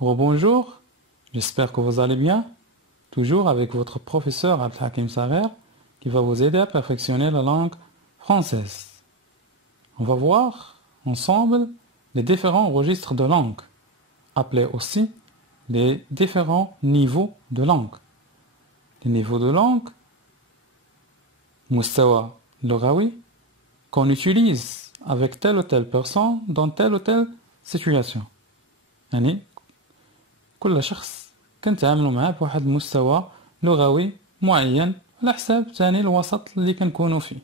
Rebonjour, j'espère que vous allez bien, toujours avec votre professeur Abdelhakim Sarer qui va vous aider à perfectionner la langue française. On va voir ensemble les différents registres de langue, appelés aussi les différents niveaux de langue. Les niveaux de langue, mustawa lughawi, qu'on utilise avec telle ou telle personne dans telle ou telle situation. يعني كل شخص كنتعاملوا معاه بواحد المستوى لغوي معين على حساب ثاني الوسط اللي كنكونوا فيه.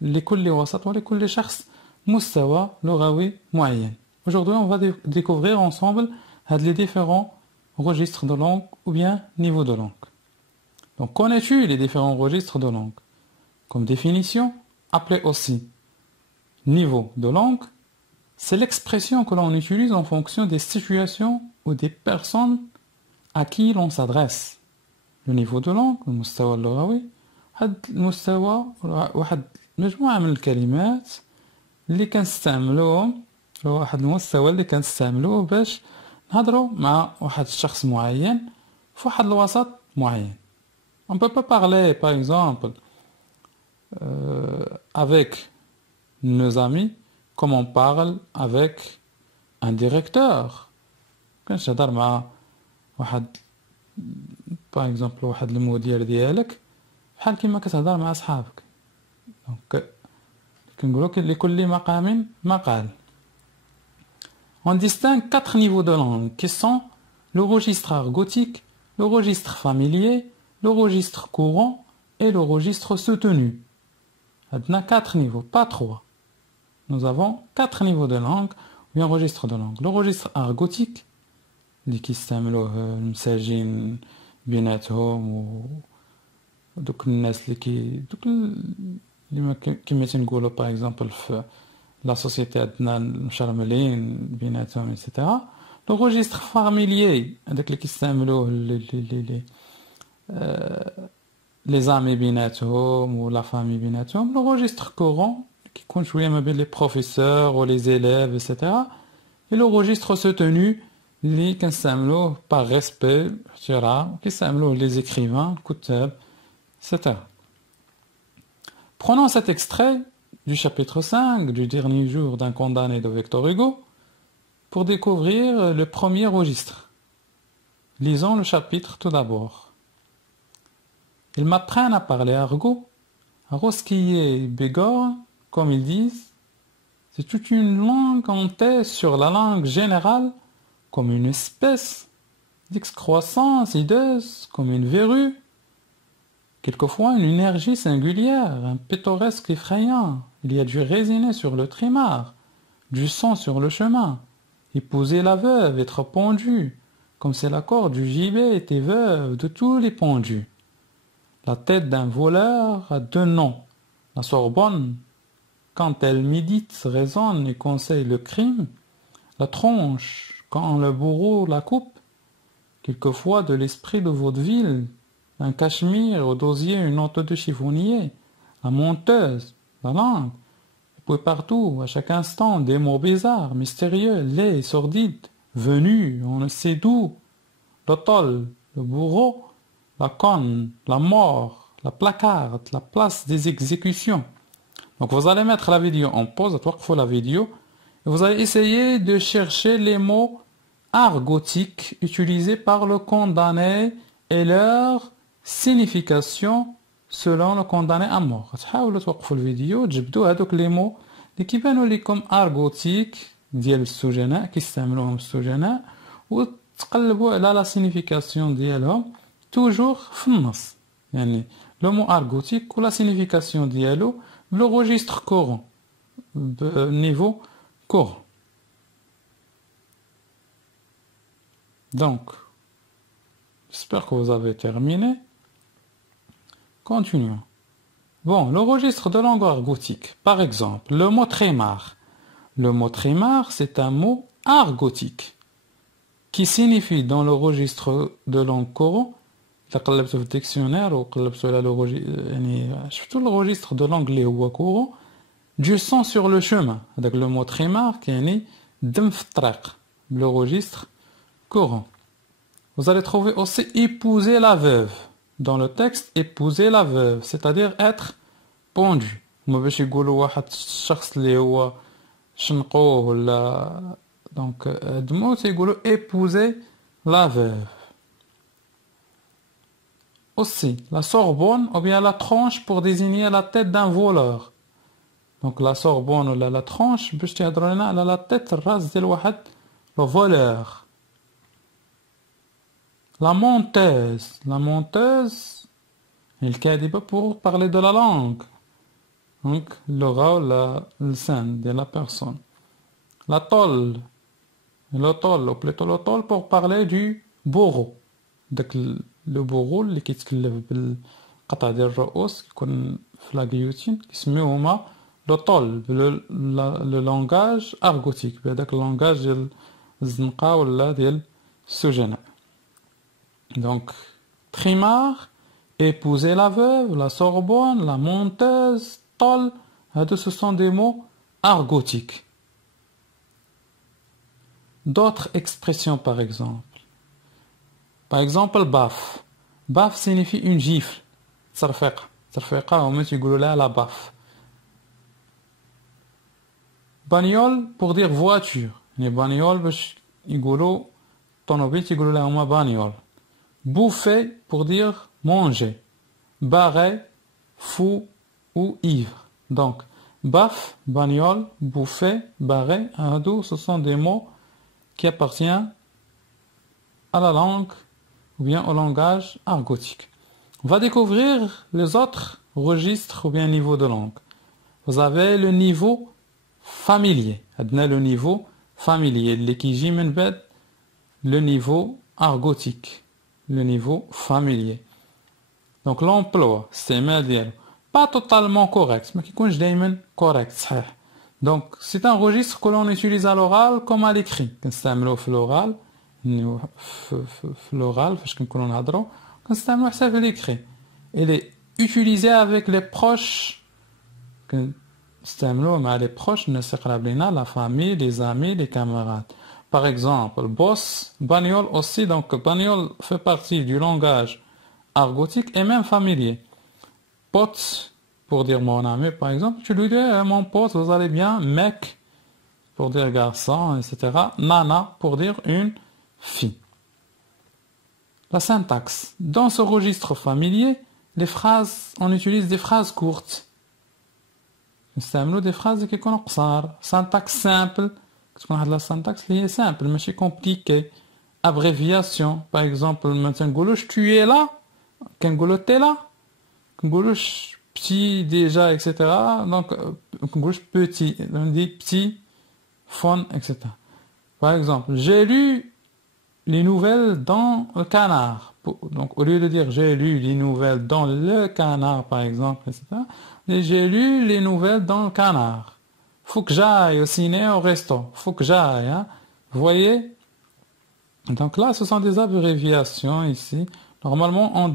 لكل وسط ولكل شخص مستوى لغوي معين. Aujourd'hui, on va découvrir ensemble les différents registres de langue ou bien niveaux de langue. Donc, connais-tu les différents registres de langue? Comme définition, appelé aussi niveau de langue, c'est l'expression que l'on utilise en fonction des situations ou des personnes à qui l'on s'adresse. Le niveau de langue, المستوى اللغوي، هاد المستوى واحد مجموعة من الكلمات اللي كنستعملوهم، واحد المستوى اللي كنستعملوه باش نهضروا مع واحد الشخص معين في واحد الوسط معين. On peut pas parler, par exemple, avec nos amis comme on parle avec un directeur. كنش تهضر مع واحد par exemple واحد المدير ديالك بحال كيما كتهضر مع صحابك. دونك كنقولوا لكل مقام مقال. On distingue 4 niveaux de langue qui sont le registre argotique, le registre familier, le registre courant et le registre soutenu. On a 4 niveaux, pas 3. Nous avons 4 niveaux de langue ou bien registre de langue. Le registre argotique, اللي كيستعملوه المساجين بيناتهم ودوك الناس اللي دوك اللي كما تنقولوا باغ اكزومبل في لا سوسيتي عندنا المشرملين بيناتهم ايتترا. لو registre familier هذاك اللي كيستعملوه لي زامي بيناتهم ولا فامي بيناتهم. لو registre courant كيكون شويه ما بين لي بروفيسور و لي زيليف ايتترا. et le registre soutenu اللي كنستعملوه par respect احترام كيستعملوه les écrivains الكتاب etc. Prenons cet extrait du chapitre 5 du dernier jour d'un condamné de Victor Hugo pour découvrir le premier registre. Lisons le chapitre tout d'abord. Ils m'apprennent à parler argot, rosquiller bégorre, comme ils disent. C'est toute une langue comptée sur la langue générale comme une espèce d'excroissance hideuse, comme une verrue, quelquefois une énergie singulière, un pittoresque effrayant. Il y a du résiné sur le trémard, du sang sur le chemin. Épouser la veuve, être pendu, comme si la corde du gibet était veuve de tous les pendus. La tête d'un voleur a 2 noms. La Sorbonne, quand elle médite, raisonne et conseille le crime. La tronche, quand le bourreau la coupe, quelquefois de l'esprit de vaudeville, un cachemire au dosier, une note de chiffonnier, la monteuse, la langue, et puis partout, à chaque instant, des mots bizarres, mystérieux, laids, sordides, venus, on ne sait d'où, le tol, le bourreau, la conne, la mort, la placarde, la place des exécutions. Donc vous allez mettre la vidéo en pause, توقفوا la vidéo, et vous allez essayer de chercher les mots argotiques utilisés par le condamné et leur signification selon le condamné à mort. تحاولوا توقفوا الفيديو تجبدوا هذوك لي مو اللي كيبانوا لكم argotique ديال السجناء كيستعملوهم السجناء وتقلبوا على لا signification ديالهم toujours في النص. يعني le mot argotique ou la signification ديالو le registre courant niveau courant. Donc, j'espère que vous avez terminé. Continuons. Bon, le registre de langue argotique. Par exemple, le mot trémard. Le mot trémard, c'est un mot argotique qui signifie dans le registre de langue courant, قلبت في الديكسيونير وقلبت على شفتوا le registre de langue اللي هو courant, du sang sur le chemin. هذاك le mot trémard كيعني دم في الطريق. Le registre courant. Vous allez trouver aussi épouser la veuve. Dans le texte, épouser la veuve, c'est-à-dire être pendu. ما باش يقولوا واحد الشخص اللي هو شنقوه ولا donc هدموه تيقولوا épouser la veuve. Aussi, la sorbonne ou bien la tranche pour désigner la tête d'un voleur. Donc la sorbonne ou la tranche باش تهضروا لنا على la tête الراس ديال واحد le voleur. La menteuse, الكاذبة pour parler de la langue. Donc l'aura ou le sein de la personne. La tôle, le tôle ou plutôt le tôle pour parler du bourreau. Donc le bourreau اللي كيتكلف بالقطع ديال الرؤوس يكون في لا غيوتين كيسميوه هما لو طول لو لونغاج ارغوتيك بهذاك اللونغاج ديال الزنقه ولا ديال السجناء. Donc trimar, épouser la veuve, la sorbonne, la menteuse, tôle, ce sont des mots argotiques. D'autres expressions par exemple. Par exemple, baf. Baf signifie une gifle. Sarfiqa. Sarfiqa, on met la baf. Bagnole pour dire voiture. Les bagnoles, يقولوا طوموبيل يقولوا لها هما bagnole. Bouffer pour dire manger. Barré, fou ou ivre. Donc, baf, bagnole, bouffer, barré, hadou, ce sont des mots qui appartiennent à la langue ou bien au langage argotique. On va découvrir les autres registres ou bien niveaux de langue. Vous avez le niveau familier. Le niveau familier, le niveau argotique, le niveau familier. Donc l'emploi, c'est pas totalement correct, mais qui est correct. Donc c'est un registre que l'on utilise à l'oral comme à l'écrit. L'oral, l'oral, il est utilisé avec les proches. Les proches, la famille, les amis, les camarades. Par exemple, boss, bagnole aussi. Donc bagnole fait partie du langage argotique et même familier. Pote, pour dire mon ami, par exemple, tu lui dis mon pote, vous allez bien, mec, pour dire garçon, etc. Nana, pour dire une fille. La syntaxe. Dans ce registre familier, les phrases, on utilise des phrases courtes. Des phrases qui sont قصار. Syntaxe simple. La syntaxe est simple, mais c'est compliqué. Abréviation. Par exemple, maintenant, tu es là. Quand tu es là. Quand petit déjà, etc. Donc, petit. On dit petit, fun, etc. Par exemple, j'ai lu les nouvelles dans le canard. Donc, au lieu de dire j'ai lu les nouvelles dans le canard, par exemple, etc., j'ai lu les nouvelles dans le canard. Faut que j'aille au ciné, au resto. Faut que j'aille. Hein? Vous voyez? Donc là, ce sont des abréviations ici. Normalement, on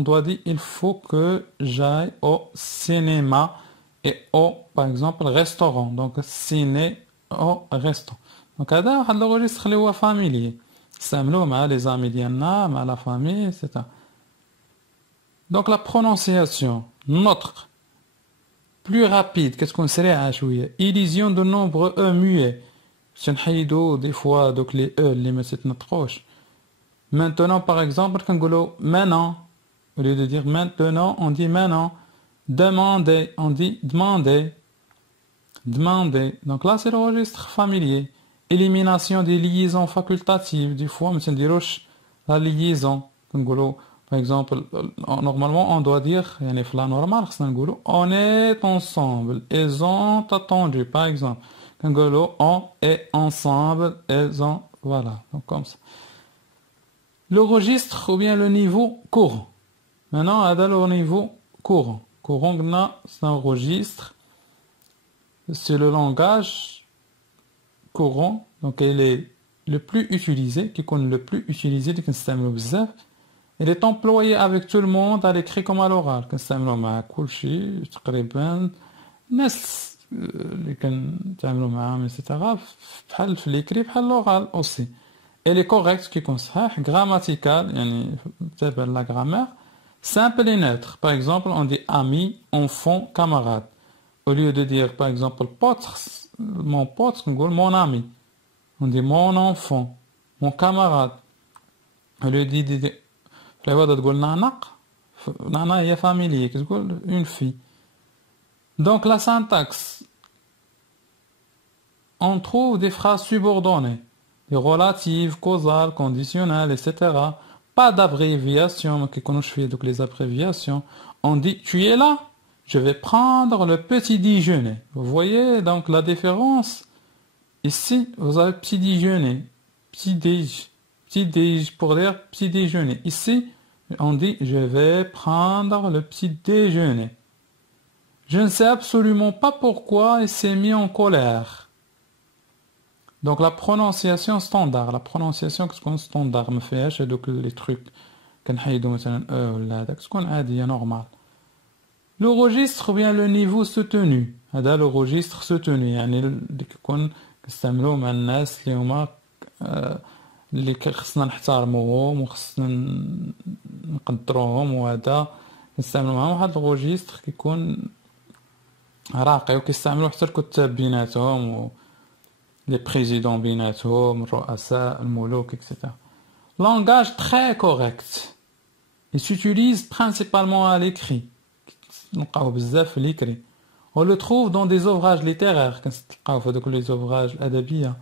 doit dire il faut que j'aille au cinéma et au, par exemple, restaurant. Donc, ciné au resto. Donc, هذا le registre اللي هو familier. نستعملوه مع les amis ديالنا, مع la famille, etc. Donc, la prononciation. Notre. Plus rapide. Qu'est-ce qu'on serait à شوية? Illusion de nombre E muets. سنحيدو des fois donc les E اللي ما تتنطقوش. Maintenant, par exemple, quand on dit maintenant, au lieu de dire maintenant, on dit maintenant. Demander, on dit demander. Demander. Donc là, c'est le registre familier. Élimination des liaisons facultatives. Des fois, on dit la liaison. Par exemple, normalement, on doit dire, on est ensemble. Ils ont attendu, par exemple. On est ensemble. Ils ont, voilà. Donc comme ça. Le registre ou bien le niveau courant. Maintenant, on a le niveau courant. Courant, c'est un registre. C'est le langage courant. Donc, il est le plus utilisé, qui connaît le plus utilisé du système. Il est employé avec tout le monde à l'écrit comme à l'oral. كنستعملوه مع كل شيء تقريبا الناس اللي كنتعاملوا معاهم etc. بحال في l'écrit بحال l'oral aussi. Elle est correcte, qui est grammatical, la grammaire, simple et neutre. Par exemple, on dit ami, enfant, camarade. Au lieu de dire, par exemple, pote, mon pote, on dit mon ami. On dit mon enfant, mon camarade. Au lieu de dire, nana est familier, une fille. Donc la syntaxe, on trouve des phrases subordonnées, des relatives, causales, conditionnelles, etc. Pas d'abréviation, donc les abréviations. On dit tu es là, je vais prendre le petit déjeuner. Vous voyez donc la différence. Ici, vous avez petit déjeuner, petit déj pour dire petit déjeuner. Ici, on dit je vais prendre le petit déjeuner. Je ne sais absolument pas pourquoi il s'est mis en colère. Donc la prononciation standard, la prononciation standard me fait donc les trucs normal. Le registre ou bien le niveau soutenu. هذا le registre soutenu يعني اللي كيكون كنستعملوه مع الناس اللي هما اللي خصنا نحترموهم وخصنا نقدروهم وهذا كنستعملوا معاهم واحد الريجستر كيكون راقي وكيستعملوا حتى الكتاب بيناتهم و les présidents بيناتهم الرؤساء الملوك etc. Langage très correct. Il s'utilise principalement à l'écrit. نلقاوه بزاف في l'écrit. On le trouve dans des ouvrages littéraires, les ouvrages adabiyya.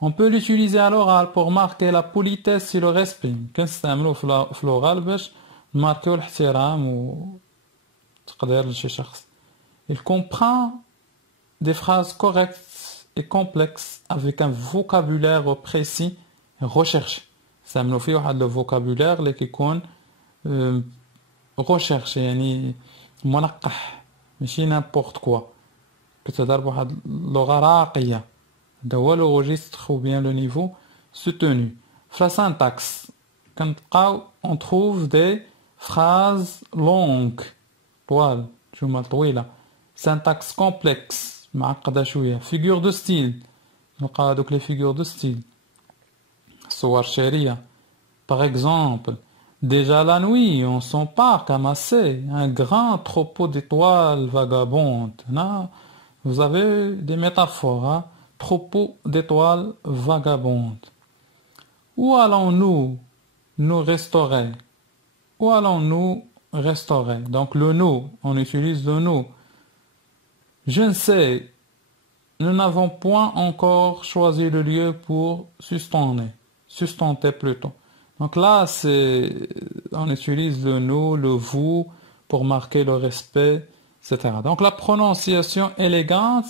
On peut l'utiliser à l'oral pour marquer la politesse et le respect. كنستعملوه في l'oral باش نماركيو الاحترام وتقدير لشي شخص. Il comprend des phrases correctes et complexes avec un vocabulaire précis et recherché. نستعملو فيه واحد le vocabulaire اللي كيكون recherché يعني منقح ماشي n'importe quoi. كتهضر بواحد اللغة راقية. هذا هو لو registre ou bien le niveau soutenu. La syntaxe. On trouve des phrases longues. طوال جمل طويلة. Syntaxe complexe. معقدة شوية. Figure de style. نلقاو هادوك les figures de style. صور شعرية. Par exemple, déjà la nuit, on s'empare qu'amasser un grand troupeau d'étoiles vagabondes. Là, vous avez des métaphores, hein? Troupeau d'étoiles vagabondes. Où allons-nous nous restaurer? Où allons-nous restaurer? Donc le nous, on utilise le nous. Je ne sais, nous n'avons point encore choisi le lieu pour sustenter plutôt. Donc là, on utilise le nous, le vous pour marquer le respect, etc. Donc la prononciation élégante,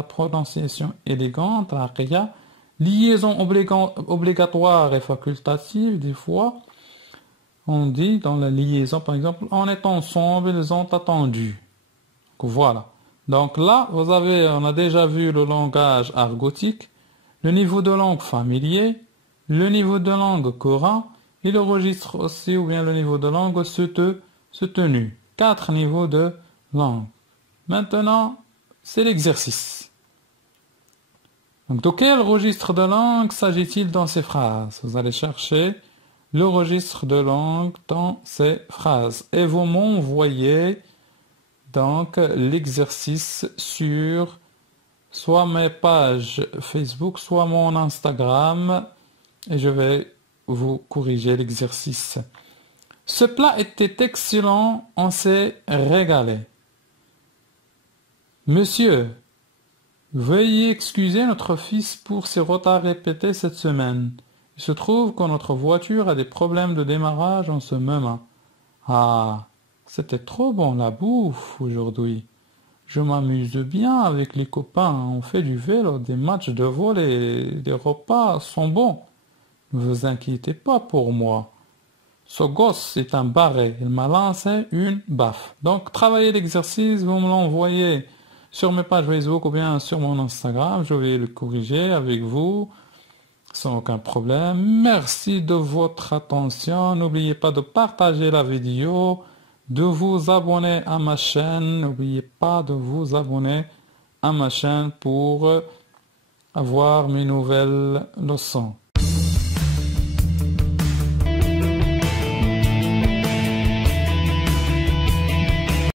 la prononciation élégante, liaison obligatoire et facultative, des fois, on dit dans la liaison, par exemple, on est ensemble, ils ont attendu. Donc, voilà. Donc là, on a déjà vu le langage argotique, le niveau de langue familier, le niveau de langue courant et le registre aussi ou bien le niveau de langue soutenu. 4 niveaux de langue. Maintenant, c'est l'exercice. Donc, de quel registre de langue s'agit-il dans ces phrases? Vous allez chercher le registre de langue dans ces phrases et vous m'envoyez donc l'exercice sur soit mes pages Facebook, soit mon Instagram. Et je vais vous corriger l'exercice. Ce plat était excellent, on s'est régalé. Monsieur, veuillez excuser notre fils pour ses retards répétés cette semaine. Il se trouve que notre voiture a des problèmes de démarrage en ce moment. Ah, c'était trop bon la bouffe aujourd'hui. Je m'amuse bien avec les copains, on fait du vélo, des matchs de volley, les repas sont bons. Ne vous inquiétez pas pour moi. Ce gosse est un barré. Il m'a lancé une baffe. Donc, travaillez l'exercice. Vous me l'envoyez sur mes pages Facebook ou bien sur mon Instagram. Je vais le corriger avec vous sans aucun problème. Merci de votre attention. N'oubliez pas de partager la vidéo, de vous abonner à ma chaîne. N'oubliez pas de vous abonner à ma chaîne pour avoir mes nouvelles leçons.